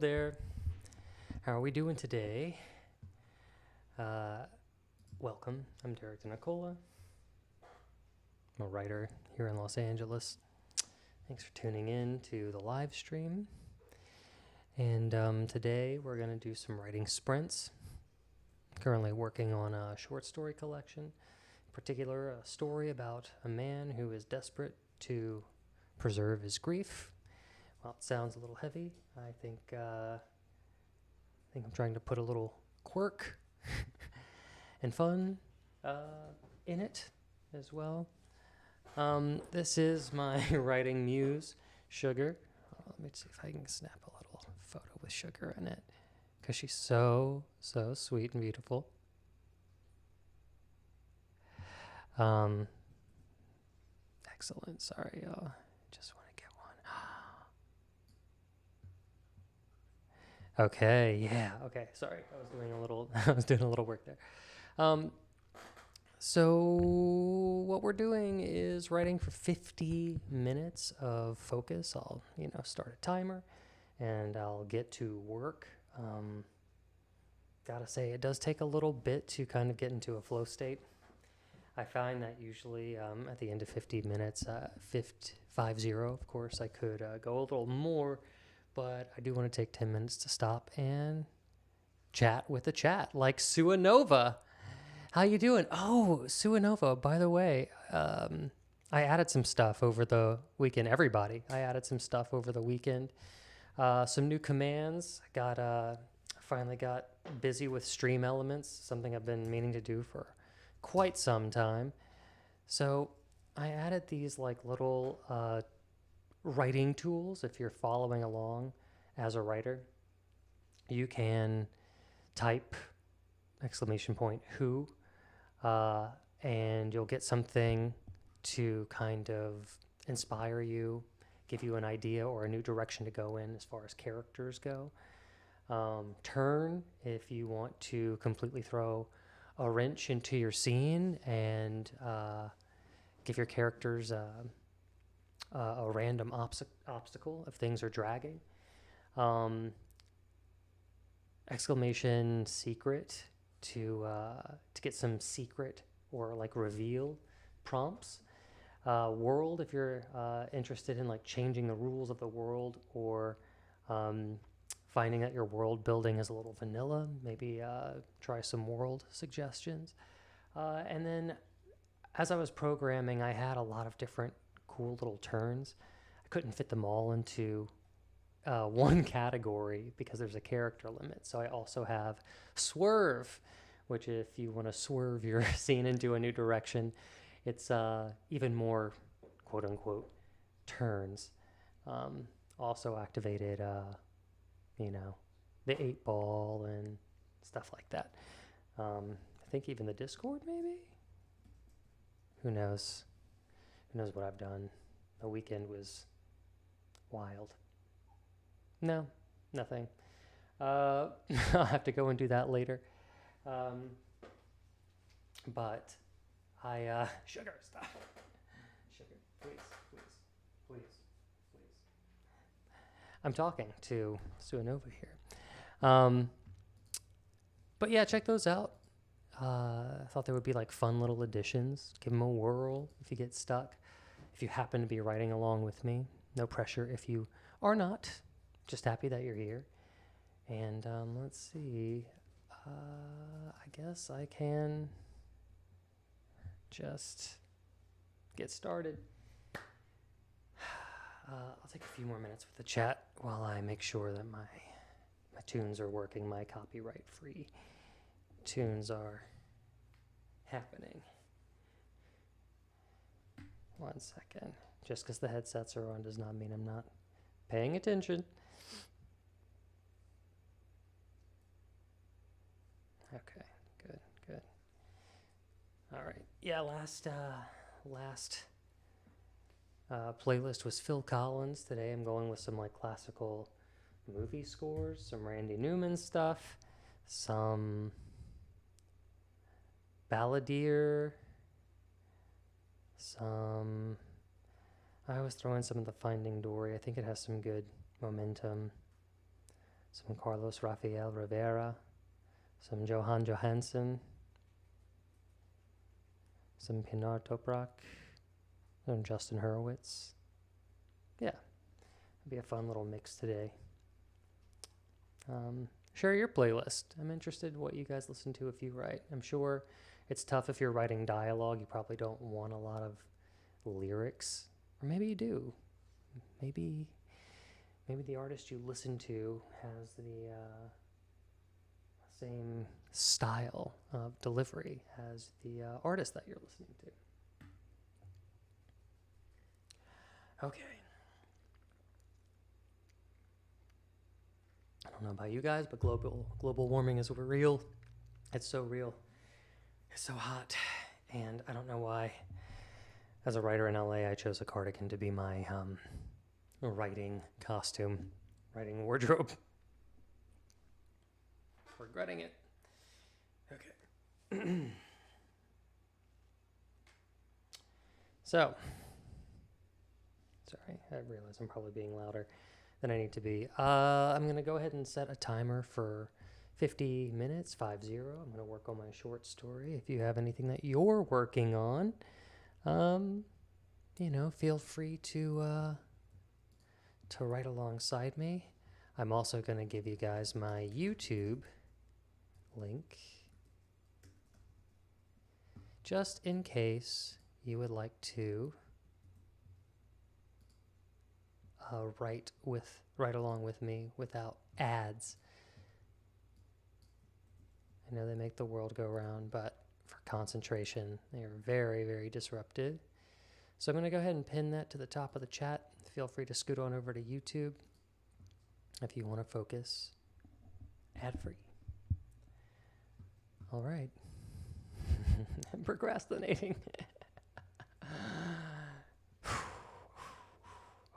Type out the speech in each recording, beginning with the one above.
there. How are we doing today? Welcome. I'm Derek DeNicola. I'm a writer here in Los Angeles. Thanks for tuning in to the live stream. And today we're going to do some writing sprints. Currently working on a short story collection, in particular a story about a man who is desperate to preserve his grief. Well, it sounds a little heavy. I think I'm trying to put a little quirk and fun in it as well. This is my writing muse, Sugar. Let me see if I can snap a little photo with Sugar in it, because she's so sweet and beautiful. Excellent. Sorry, y'all. Just want to get one. Okay, yeah. Okay, sorry. I was doing a little work there. So what we're doing is writing for 50 minutes of focus. I'll, start a timer and I'll get to work. Gotta say, it does take a little bit to kind of get into a flow state. I find that usually at the end of 50 minutes, 50, of course, I could go a little more, but I do want to take 10 minutes to stop and chat with the chat, like Suanova. How you doing? Oh, Suanova, by the way, I added some stuff over the weekend. Everybody, I added some stuff over the weekend. Some new commands. Finally got busy with stream elements, something I've been meaning to do for quite some time. So I added these like little writing tools. If you're following along as a writer, you can type ! Who, and you'll get something to kind of inspire you, give you an idea or a new direction to go in as far as characters go. Turn, if you want to completely throw a wrench into your scene and give your characters a random obstacle if things are dragging. Secret, to get some secret or like reveal prompts. World, if you're interested in like changing the rules of the world or finding that your world building is a little vanilla, maybe try some world suggestions. And then as I was programming, I had a lot of different cool little turns. I couldn't fit them all into one category because there's a character limit. So I also have swerve, which if you want to swerve your scene into a new direction, it's even more quote unquote turns. Also activated, the 8-ball and stuff like that. I think even the Discord maybe? Who knows? Who knows what I've done? The weekend was wild. No, nothing. I'll have to go and do that later. But I, Sugar, stop. Sugar, please. I'm talking to Suanova here. But yeah, check those out. I thought they would be like fun little additions. Give them a whirl if you get stuck. If you happen to be writing along with me, no pressure if you are not. Just happy that you're here. And let's see. I guess I can just get started. I'll take a few more minutes with the chat while I make sure that my tunes are working. My copyright-free tunes are happening. 1 second. Just because the headsets are on does not mean I'm not paying attention. Okay, good. All right. Yeah, last playlist was Phil Collins. Today I'm going with some like classical movie scores, some Randy Newman stuff, some Balladeer, I always throw in some of the Finding Dory. I think it has some good momentum. some Carlos Rafael Rivera, some Johan Johansson, some Pinar Toprak, some Justin Hurwitz. Yeah, it'll be a fun little mix today. Share your playlist. I'm interested in what you guys listen to if you write. I'm sure it's tough if you're writing dialogue. You probably don't want a lot of lyrics, or maybe you do. Maybe the artist you listen to has the same style of delivery as the artist that you're listening to. Okay. I don't know about you guys, but global warming is real. It's so real. It's so hot, and I don't know why. As a writer in LA, I chose a cardigan to be my writing costume, writing wardrobe. Regretting it. Okay. So, sorry, I realize I'm probably being louder than I need to be. I'm going to go ahead and set a timer for 50 minutes, 50. I'm going to work on my short story. If you have anything that you're working on, feel free to write alongside me. I'm also going to give you guys my YouTube link, just in case you would like to write along with me without ads. I know they make the world go round, but for concentration, they are very, very disruptive. So I'm going to go ahead and pin that to the top of the chat. Feel free to scoot on over to YouTube if you want to focus ad-free. All right. I'm procrastinating.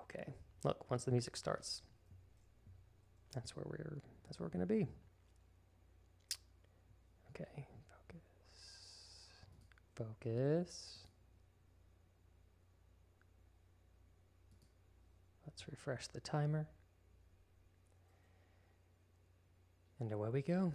Okay. Look, once the music starts, that's where we're going to be. Okay. Focus. Let's refresh the timer. And away we go.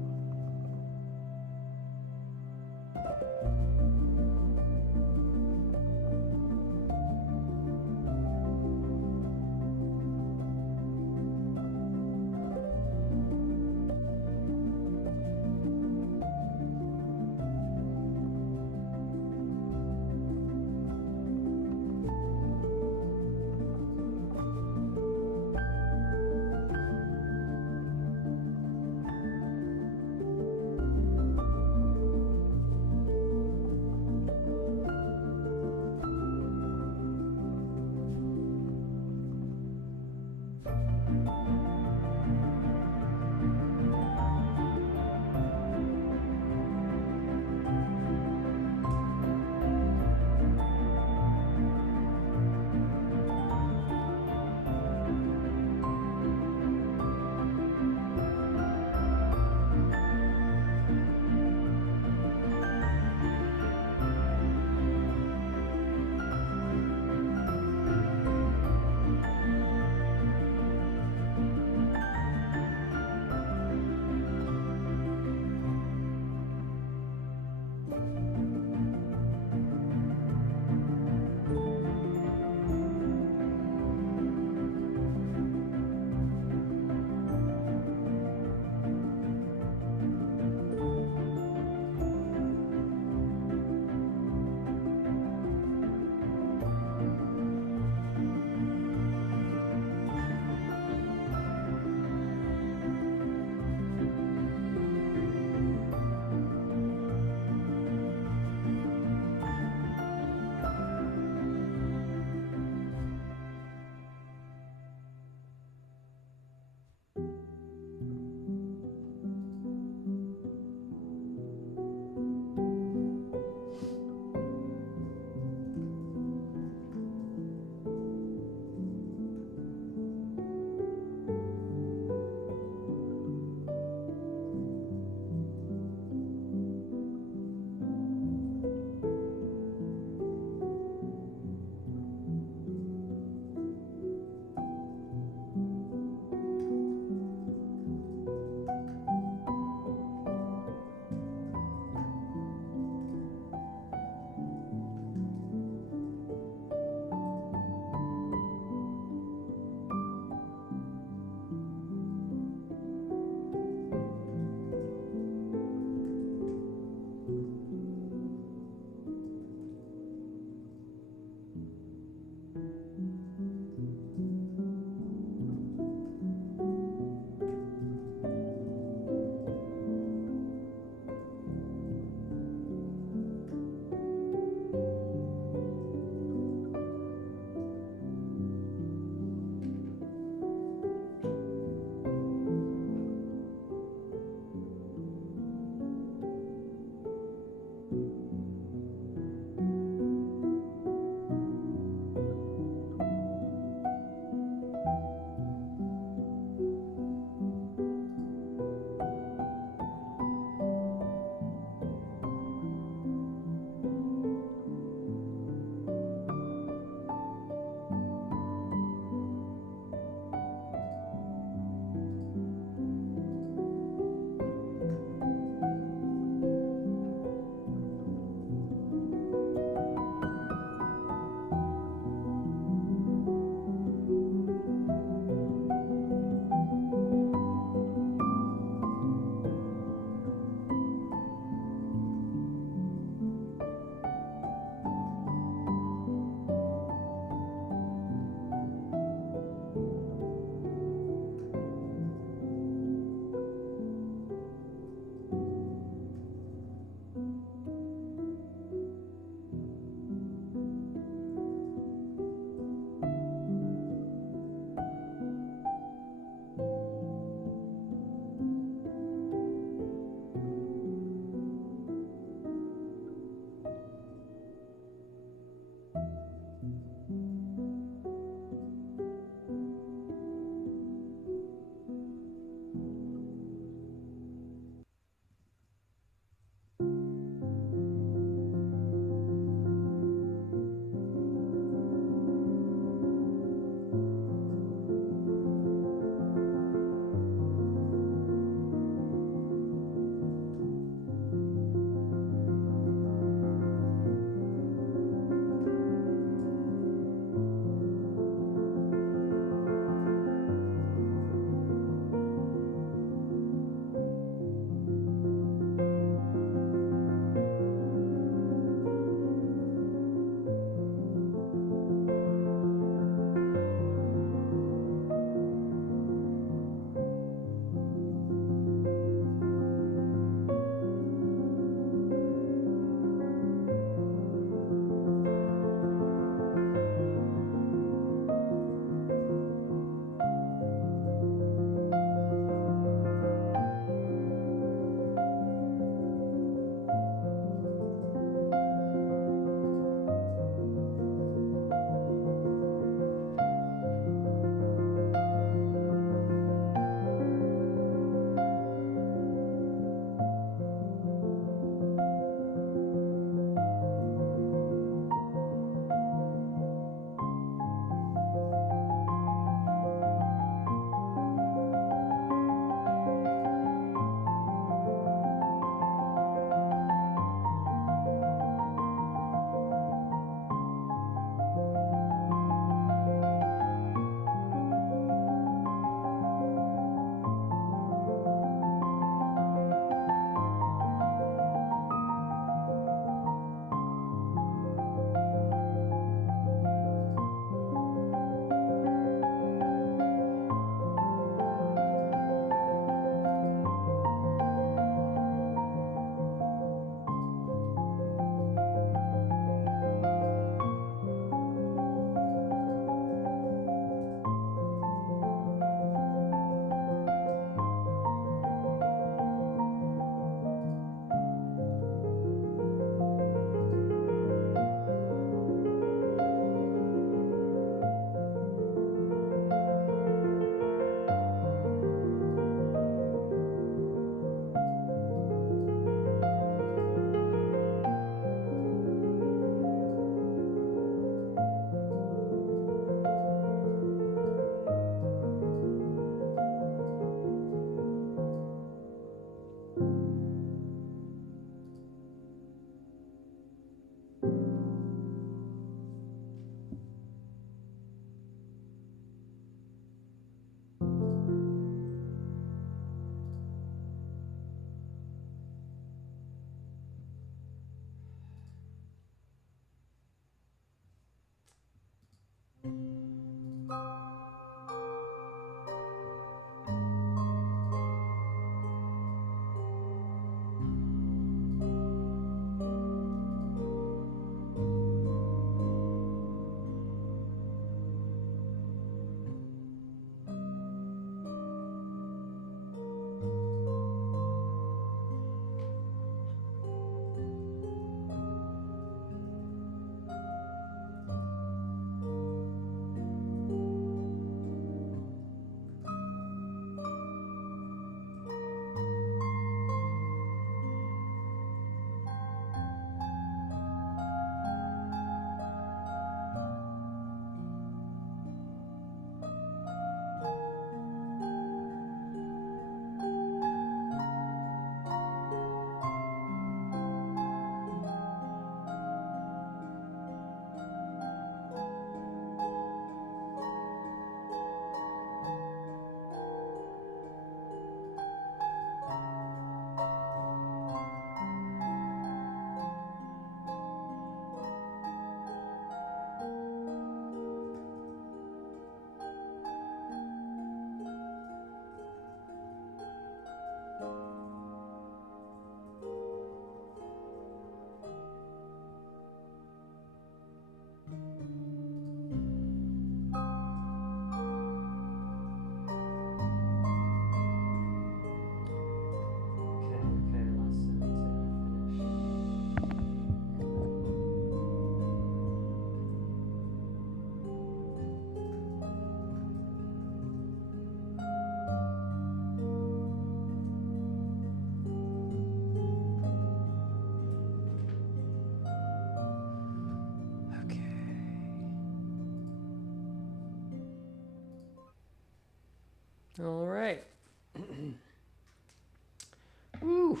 Woo!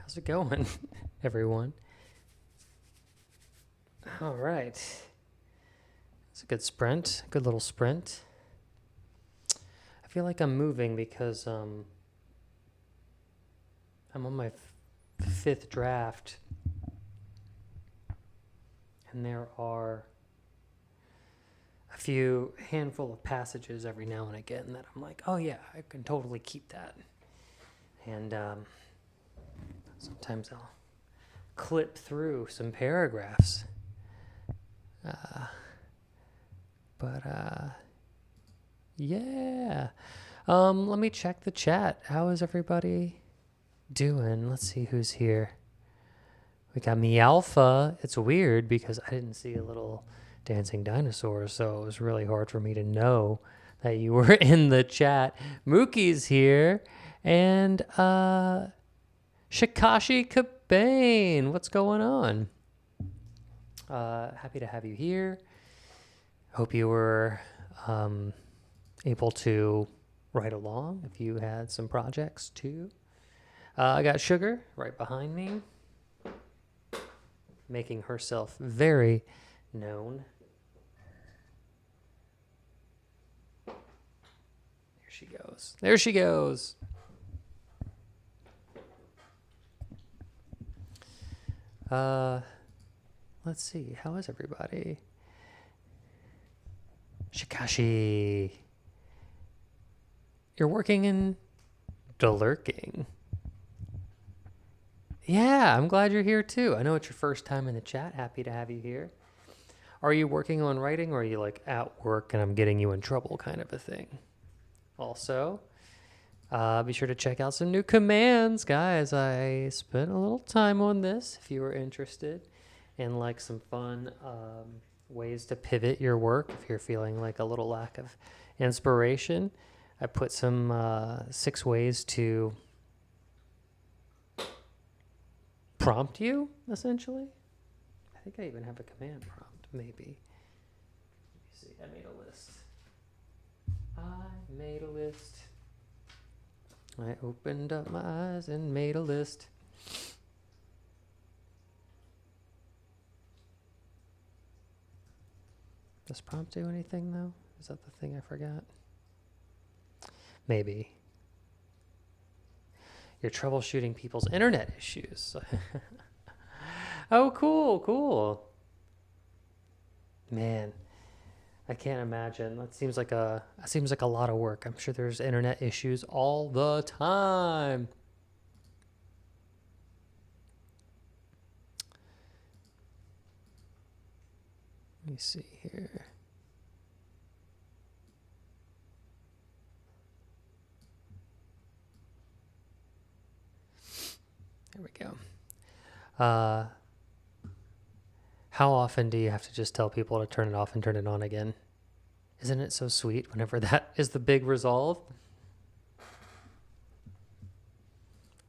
How's it going, everyone? All right. It's a good sprint. Good little sprint. I feel like I'm moving because I'm on my fifth draft, and there are a few handful of passages every now and again that I'm like, oh yeah, I can totally keep that. And sometimes I'll clip through some paragraphs. Yeah. Let me check the chat. How is everybody doing? Let's see who's here. We got Meowfa. It's weird because I didn't see a little dancing dinosaur, so it was really hard for me to know that you were in the chat. Mookie's here. And Shikashi Cabane. What's going on? Happy to have you here. Hope you were able to write along if you had some projects too. I got Sugar right behind me, making herself very known. There she goes. There she goes. Let's see. How is everybody? Shikashi. You're working in Delurking. Yeah, I'm glad you're here too. I know it's your first time in the chat. Happy to have you here. Are you working on writing, or are you like at work and I'm getting you in trouble kind of a thing? Also, be sure to check out some new commands, guys. I spent a little time on this if you were interested in like some fun ways to pivot your work if you're feeling like a little lack of inspiration. I put some 6 ways to prompt you, essentially. I think I even have a command prompt, maybe. Let me see. I made a list. I opened up my eyes and made a list. Does prompt do anything, though? Is that the thing I forgot? Maybe. You're troubleshooting people's internet issues. Oh, cool. Man, I can't imagine. That seems like a lot of work. I'm sure there's internet issues all the time. Let me see here. There we go. How often do you have to just tell people to turn it off and turn it on again? Isn't it so sweet whenever that is the big resolve?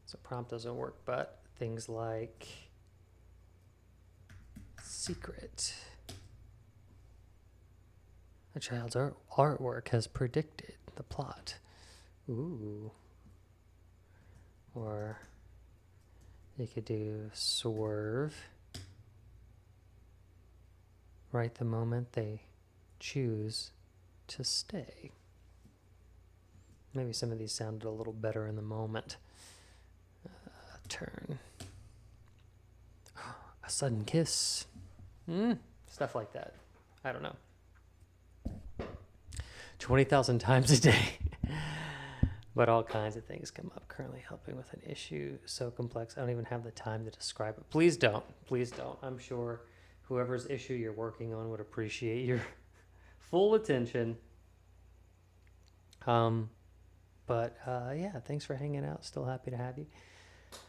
So prompt doesn't work, but things like secret. A child's artwork has predicted the plot. Ooh. Or you could do swerve. Right the moment they choose to stay. Maybe some of these sounded a little better in the moment. Turn. A sudden kiss. Stuff like that. I don't know. 20,000 times a day. But all kinds of things come up. Currently helping with an issue so complex, I don't even have the time to describe it. Please don't. Please don't. I'm sure whoever's issue you're working on would appreciate your full attention. Yeah, thanks for hanging out. Still happy to have you.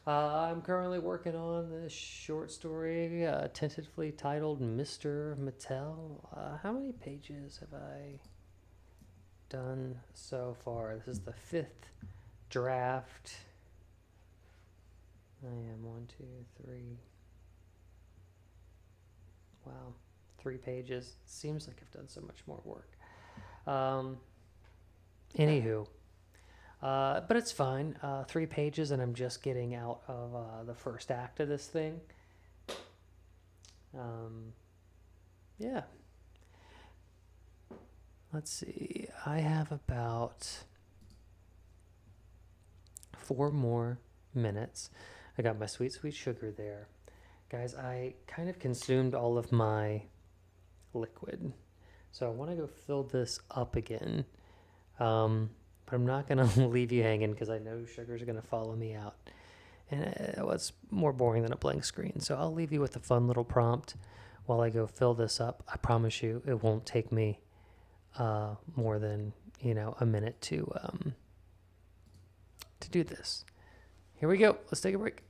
I'm currently working on this short story, tentatively titled Mr. Mattel. How many pages have I done so far? This is the 5th draft. I am 1, 2, 3. Wow, 3 pages. Seems like I've done so much more work. Anywho, But it's fine. 3 pages, and I'm just getting out of the first act of this thing. Yeah. Let's see. I have about 4 more minutes. I got my sweet, sweet sugar there. Guys, I kind of consumed all of my liquid. So I want to go fill this up again. But I'm not going to leave you hanging because I know sugar's going to follow me out. And what's more boring than a blank screen? So I'll leave you with a fun little prompt while I go fill this up. I promise you it won't take me more than, a minute to do this. Here we go. Let's take a break.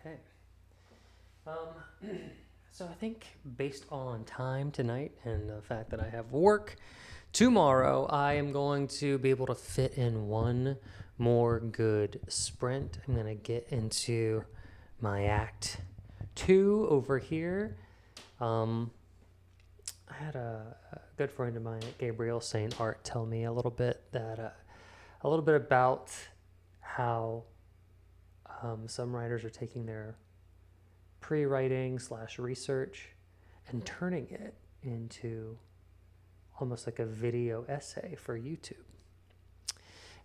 Okay. So I think based on time tonight and the fact that I have work tomorrow, I am going to be able to fit in one more good sprint. I'm going to get into my act 2 over here. I had a good friend of mine, Gabriel St. Art, tell me a little bit about how some writers are taking their pre-writing / research and turning it into almost like a video essay for YouTube.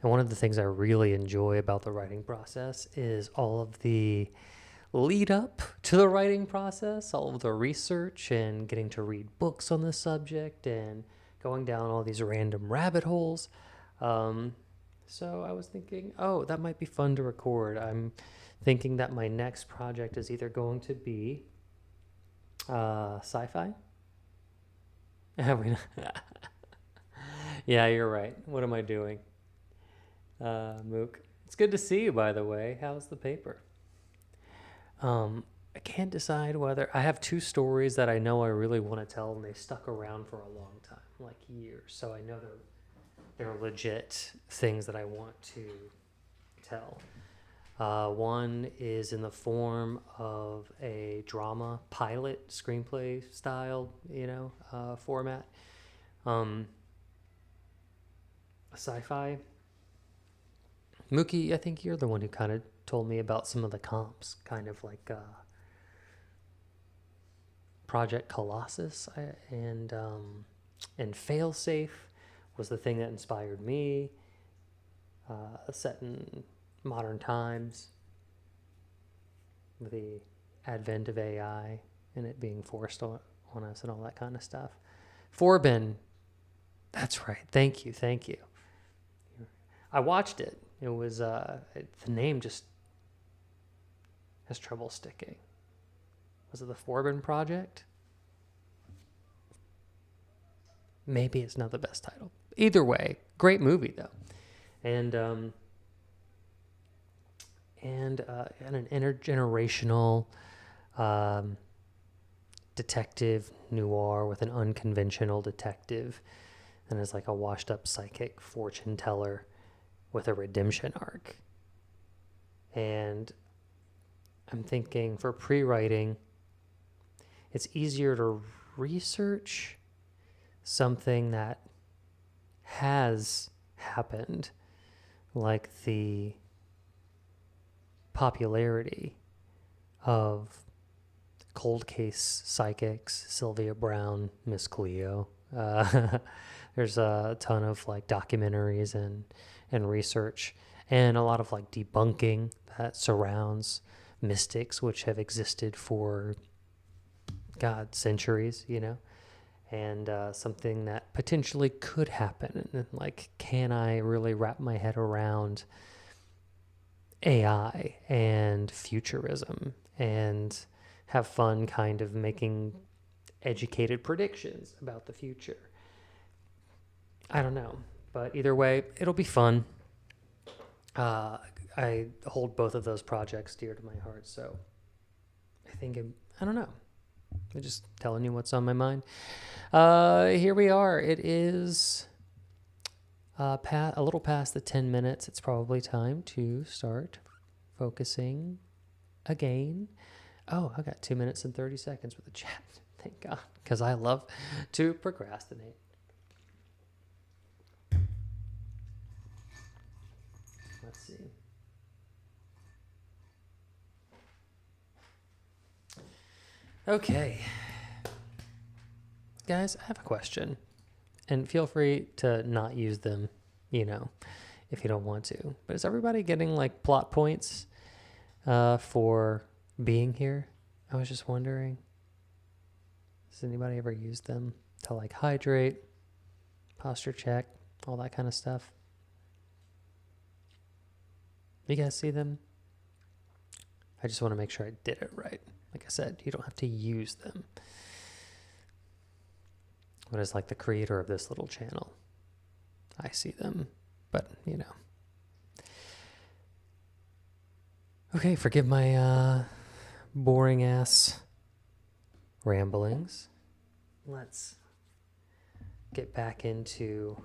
And one of the things I really enjoy about the writing process is all of the lead up to the writing process, all of the research and getting to read books on the subject and going down all these random rabbit holes. So I was thinking, that might be fun to record. I'm thinking that my next project is either going to be sci-fi. Yeah, you're right. What am I doing? Mook. It's good to see you, by the way. How's the paper? I can't decide whether... I have 2 stories that I know I really want to tell, and they stuck around for a long time, like years. So I know they're legit things that I want to tell. One is in the form of a drama pilot screenplay style, format. Sci-fi. Mookie, I think you're the one who kind of told me about some of the comps, kind of like Project Colossus and Failsafe was the thing that inspired me. Set in modern times, with the advent of AI and it being forced on us and all that kind of stuff. Forbin, that's right. Thank you. I watched it. It was the name just has trouble sticking. Was it the Forbin Project? Maybe it's not the best title. Either way, great movie though, and an intergenerational detective noir with an unconventional detective, and it's like a washed-up psychic fortune teller with a redemption arc. And I'm thinking for pre-writing, it's easier to research something that has happened, like the popularity of cold case psychics, Sylvia Brown, Miss Cleo. There's a ton of like documentaries and research and a lot of like debunking that surrounds mystics, which have existed for God, centuries, you know, and something that potentially could happen. And like, can I really wrap my head around AI and futurism and have fun kind of making educated predictions about the future? I don't know, but either way, it'll be fun. I hold both of those projects dear to my heart, so I think I don't know. I'm just telling you what's on my mind. Here we are. It is a little past the 10 minutes. It's probably time to start focusing again. Oh, I got 2 minutes and 30 seconds with the chat. Thank God, because I love to procrastinate. Let's see. Okay. Guys, I have a question. And feel free to not use them, you know, if you don't want to. But is everybody getting like plot points for being here? I was just wondering. Has anybody ever used them to like hydrate, posture check, all that kind of stuff? You guys see them? I just want to make sure I did it right. Like I said, you don't have to use them. But as like the creator of this little channel, I see them, but you know. Okay, forgive my boring ass ramblings. Let's get back into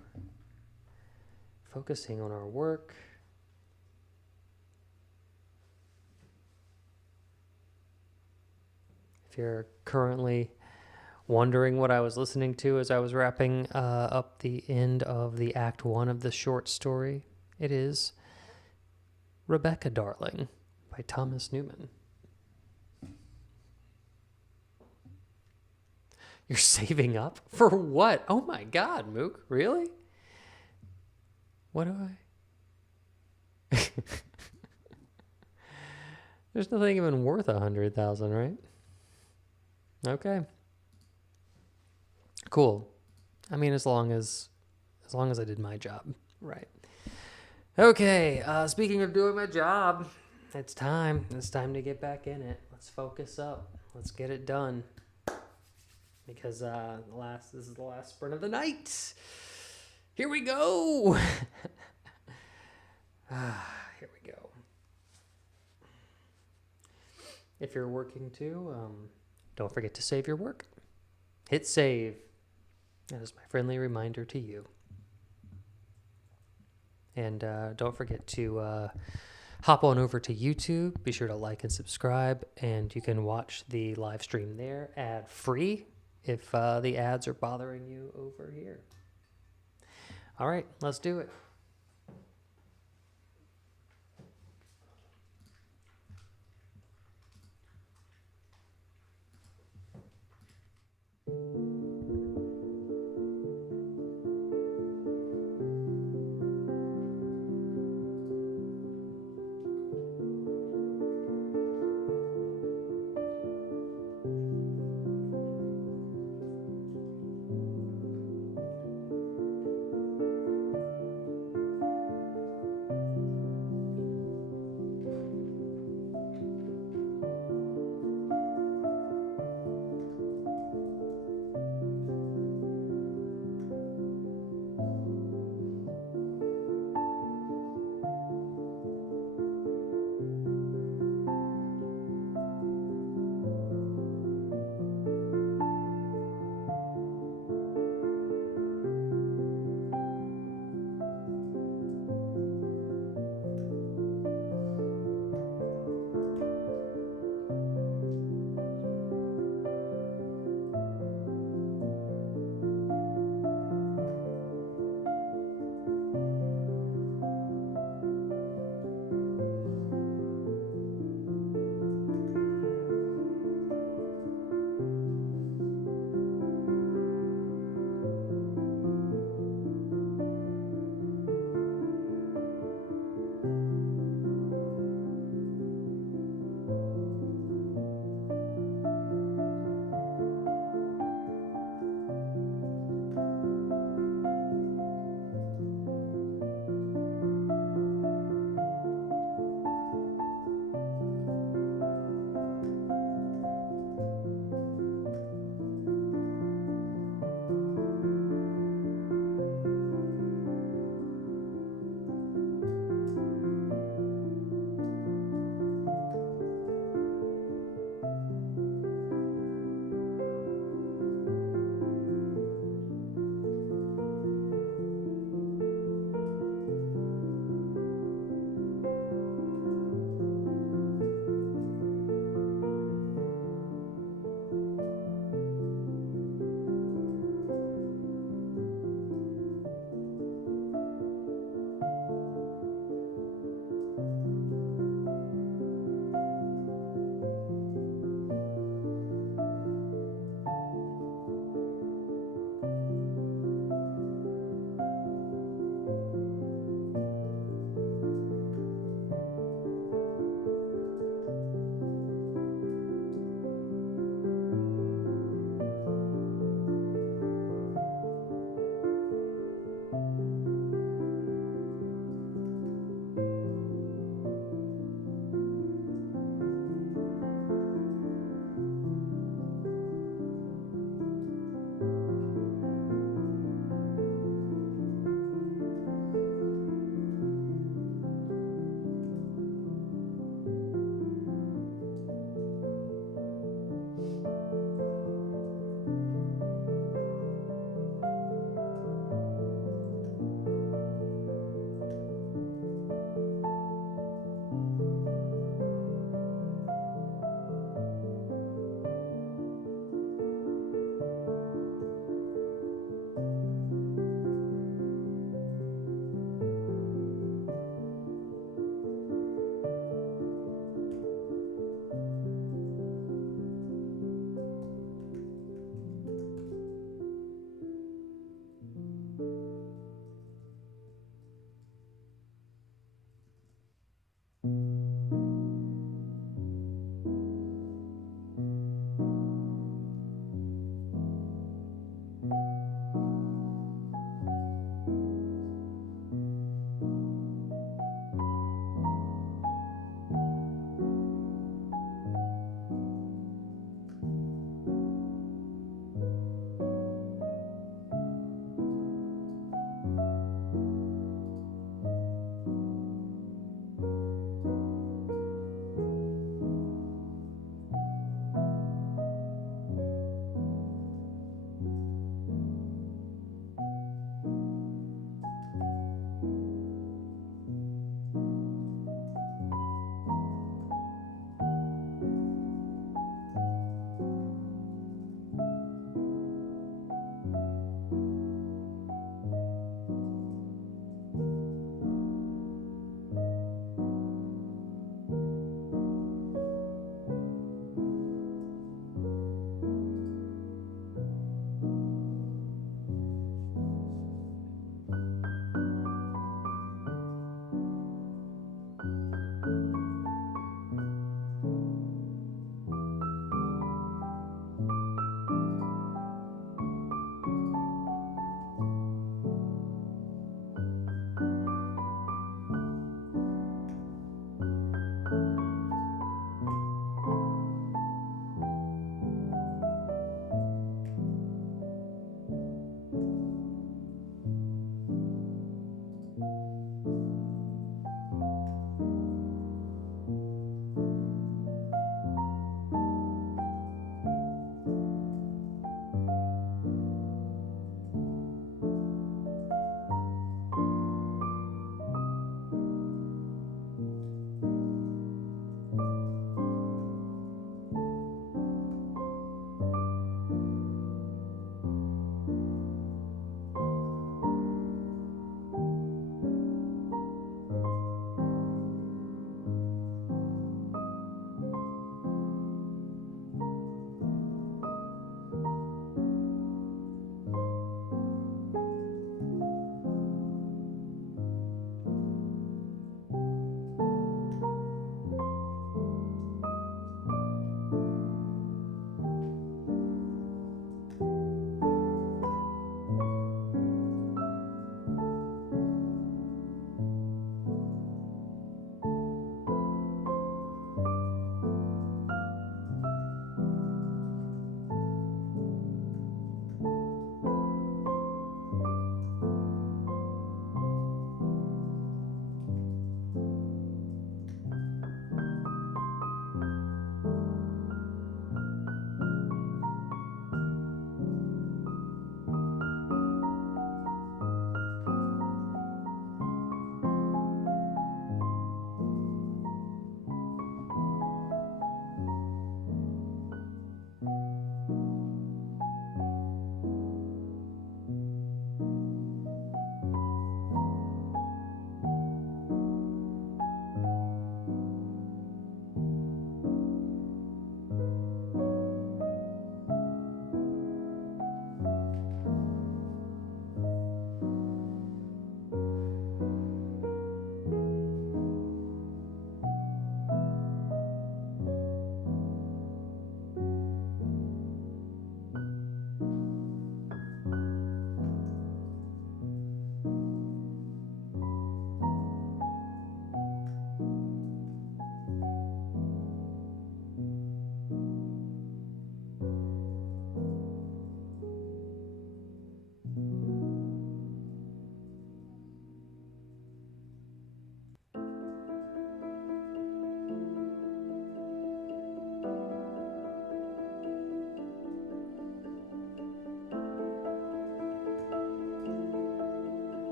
focusing on our work. If you're currently wondering what I was listening to as I was wrapping up the end of the Act 1 of the short story, it is Rebecca Darling by Thomas Newman. You're saving up? For what? Oh my God, Mook, really? What do I... There's nothing even worth 100,000, right? Okay. Cool. I mean, as long as I did my job, right? Okay. Speaking of doing my job, it's time. It's time to get back in it. Let's focus up. Let's get it done. Because this is the last sprint of the night. Here we go. Here we go. If you're working too, don't forget to save your work. Hit save. That is my friendly reminder to you. And don't forget to hop on over to YouTube. Be sure to like and subscribe. And you can watch the live stream there ad-free if the ads are bothering you over here. All right, let's do it.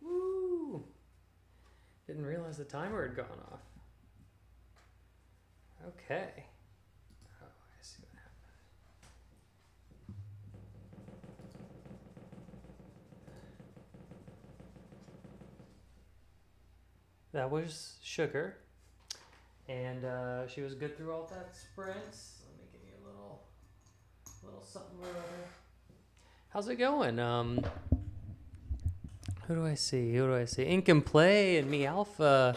Woo! Didn't realize the timer had gone off. Okay. Oh, I see what happened. That was Sugar. And she was good through all that sprints. Let me give you a little something or other. How's it going? Who do I see? Ink and Play and Me Alpha.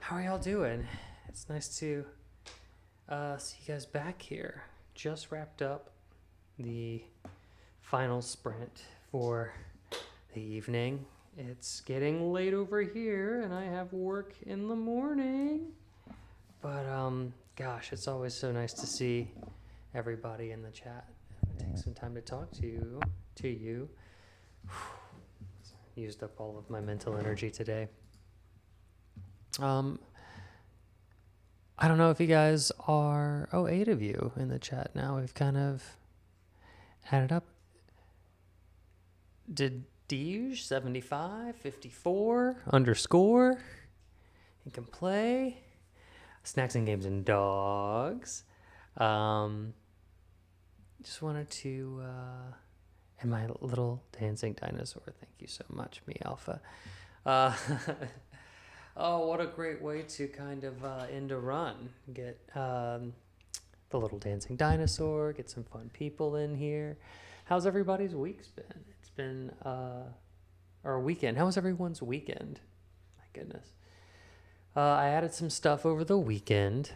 How are y'all doing? It's nice to see you guys back here. Just wrapped up the final sprint for the evening. It's getting late over here and I have work in the morning. But gosh, it's always so nice to see everybody in the chat. Take some time to talk to you. Used up all of my mental energy today. I don't know if you guys are 8 of you in the chat now. We've kind of added up. Did Deej 75 54 _ you can play Snacks and Games and Dogs. Just wanted to and my little dancing dinosaur. Thank you so much, Me Alpha. Oh, what a great way to kind of end a run. Get the little dancing dinosaur, get some fun people in here. How's everybody's week's been? It's been, or weekend. How was everyone's weekend? My goodness. I added some stuff over the weekend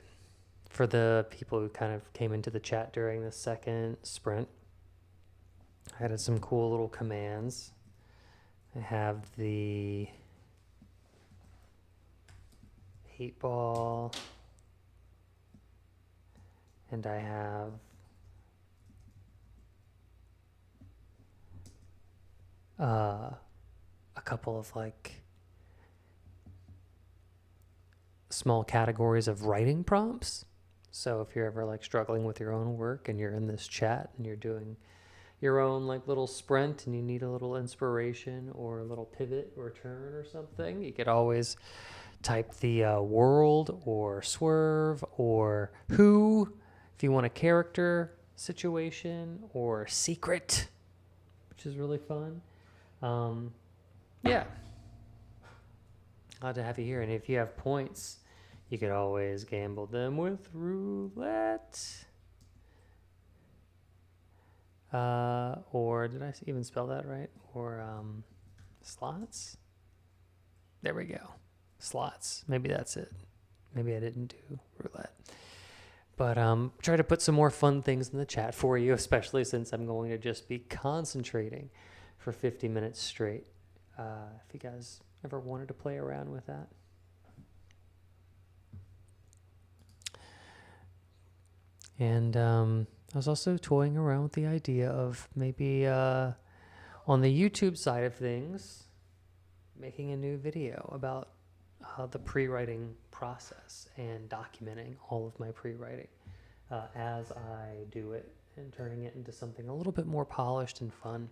for the people who kind of came into the chat during the second sprint. I added some cool little commands. I have the heat ball And I have a couple of like small categories of writing prompts. So if you're ever like struggling with your own work and you're in this chat and you're doing your own like little sprint and you need a little inspiration or a little pivot or turn or something, you could always type the world or swerve or who if you want a character situation or secret, which is really fun. Yeah, glad to have you here. And if you have points, you could always gamble them with roulette. Or did I even spell that right? Or slots? There we go. Slots. Maybe that's it. Maybe I didn't do roulette. But try to put some more fun things in the chat for you, especially since I'm going to just be concentrating for 50 minutes straight. If you guys ever wanted to play around with that. And I was also toying around with the idea of maybe on the YouTube side of things, making a new video about the pre-writing process and documenting all of my pre-writing as I do it and turning it into something a little bit more polished and fun.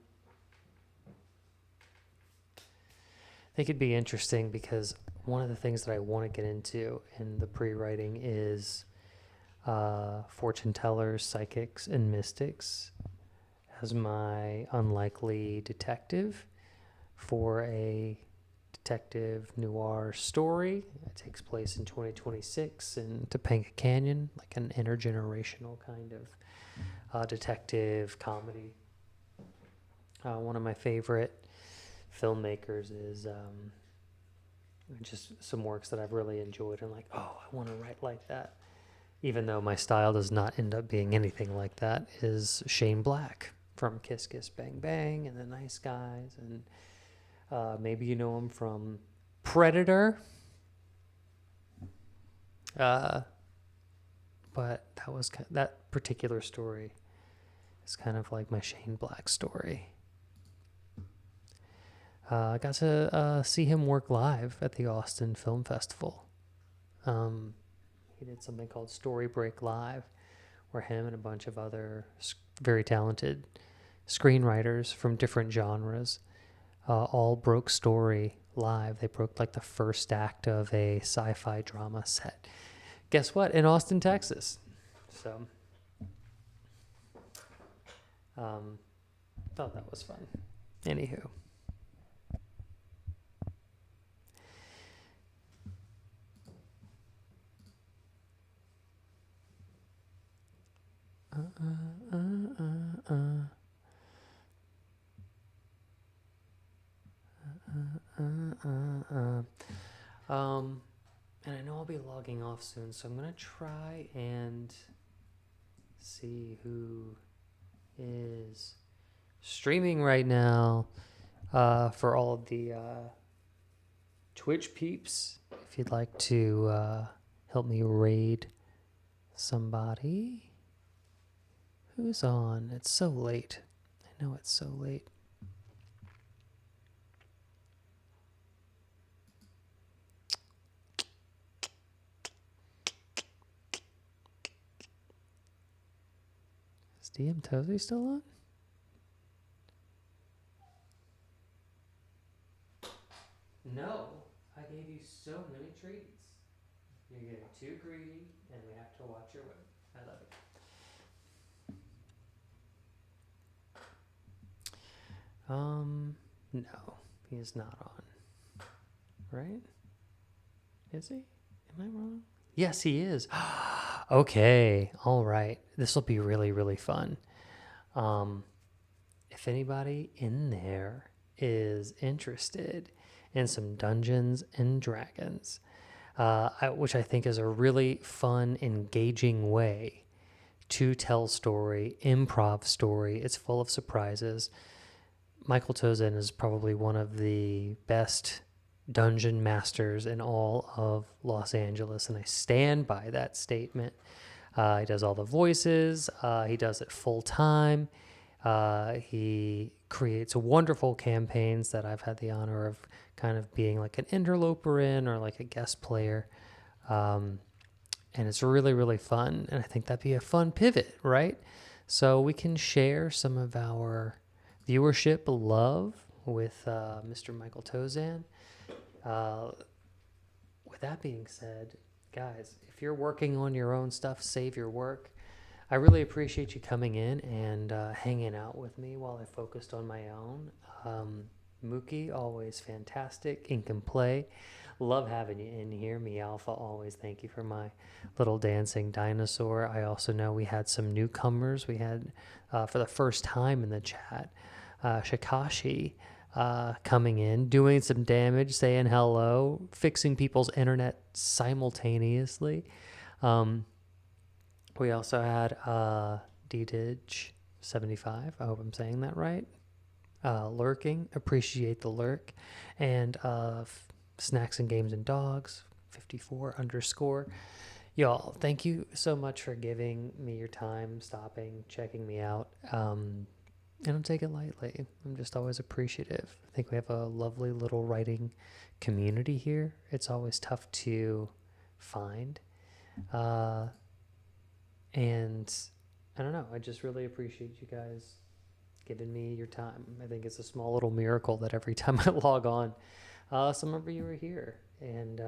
I think it'd be interesting because one of the things that I want to get into in the pre-writing is fortune tellers, psychics, and mystics as my unlikely detective for a detective noir story. It takes place in 2026 in Topanga Canyon, like an intergenerational kind of detective comedy. One of my favorite filmmakers is just some works that I've really enjoyed and like, oh, I want to write like that. Even though my style does not end up being anything like that, is Shane Black from Kiss Kiss Bang Bang and The Nice Guys. And maybe you know him from Predator. But that particular story is kind of like my Shane Black story. I got to see him work live at the Austin Film Festival. He did something called Story Break Live, where him and a bunch of other very talented screenwriters from different genres all broke story live. They broke like the first act of a sci-fi drama set. Guess what? In Austin, Texas. So, thought that was fun. Anywho. And I know I'll be logging off soon, so I'm gonna try and see who is streaming right now for all of the Twitch peeps. If you'd like to help me raid somebody. Who's on? It's so late. I know it's so late. Is DM Tozy still on? No, I gave you so many treats. You're getting too greedy, and we have to watch your weight. I love it. No, he is not on. Right? Is he? Am I wrong? Yes, he is. Okay, all right. This will be really, really fun. If anybody in there is interested in some Dungeons and Dragons, which I think is a really fun, engaging way to tell story, improv story. It's full of surprises. Michael Tozan is probably one of the best dungeon masters in all of Los Angeles, and I stand by that statement. He does all the voices. He does it full time. He creates wonderful campaigns that I've had the honor of kind of being like an interloper in or like a guest player. And it's really, really fun. And I think that'd be a fun pivot, right? So we can share some of our viewership love with Mr. Michael Tozan. With that being said, guys, if you're working on your own stuff, save your work. I really appreciate you coming in and hanging out with me while I focused on my own. Mookie, always fantastic. Ink and Play. Love having you in here. Me Alpha, always thank you for my little dancing dinosaur. I also know we had some newcomers. We had, for the first time in the chat, Shikashi coming in, doing some damage, saying hello, fixing people's internet simultaneously. We also had DDidge75. I hope I'm saying that right. Lurking. Appreciate the lurk. And Snacks and Games and Dogs 54_. Y'all, thank you so much for giving me your time, stopping, checking me out. I don't take it lightly. I'm just always appreciative. I think we have a lovely little writing community here. It's always tough to find. And I don't know. I just really appreciate you guys giving me your time. I think it's a small little miracle that every time I log on, some of you are here. And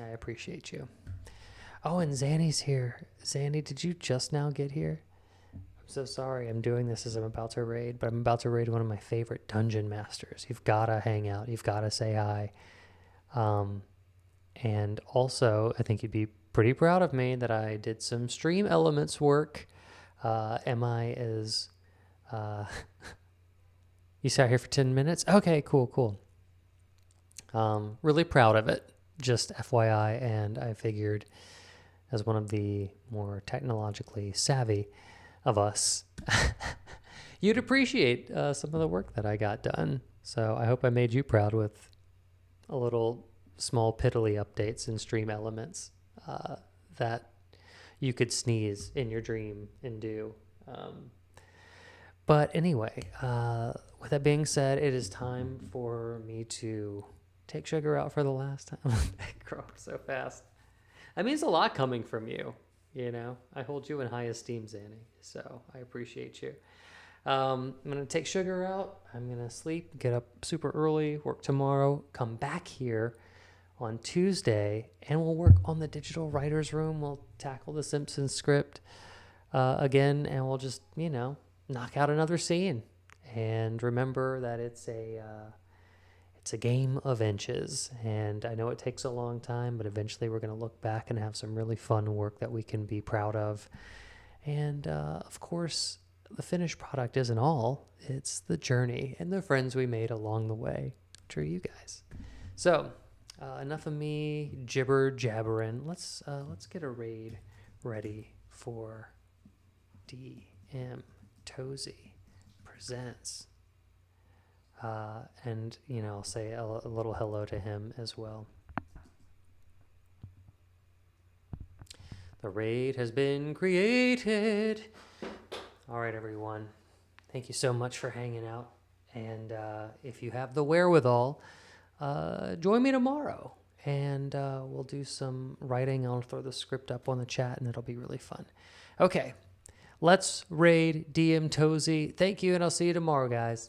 I appreciate you. Oh, and Zanny's here. Zanny, did you just now get here? I'm so sorry. I'm doing this as I'm about to raid, but I'm about to raid one of my favorite dungeon masters. You've got to hang out. You've got to say hi. And also, I think you'd be pretty proud of me that I did some Stream Elements work. Am I as... you sat here for 10 minutes? Okay, cool. Really proud of it, just FYI, and I figured as one of the more technologically savvy of us, you'd appreciate some of the work that I got done. So I hope I made you proud with a little small piddly updates in Stream Elements that you could sneeze in your dream and do. But anyway, with that being said, it is time for me to take Sugar out for the last time. They grow up so fast. That means a lot coming from you, you know. I hold you in high esteem, Zanny, so I appreciate you. I'm going to take Sugar out. I'm going to sleep, get up super early, work tomorrow, come back here on Tuesday, and we'll work on the digital writer's room. We'll tackle the Simpsons script again, and we'll just, you know, knock out another scene. And remember that it's a game of inches, and I know it takes a long time, but eventually we're going to look back and have some really fun work that we can be proud of. And of course, the finished product isn't all. It's the journey and the friends we made along the way, which are you guys. So enough of me jibber jabbering. Let's get a raid ready for DM Tozy Presents. And, you know, I'll say a little hello to him as well. The raid has been created. All right, everyone. Thank you so much for hanging out. And if you have the wherewithal, join me tomorrow. And we'll do some writing. I'll throw the script up on the chat, and it'll be really fun. Okay, let's raid DM Tozy. Thank you, and I'll see you tomorrow, guys.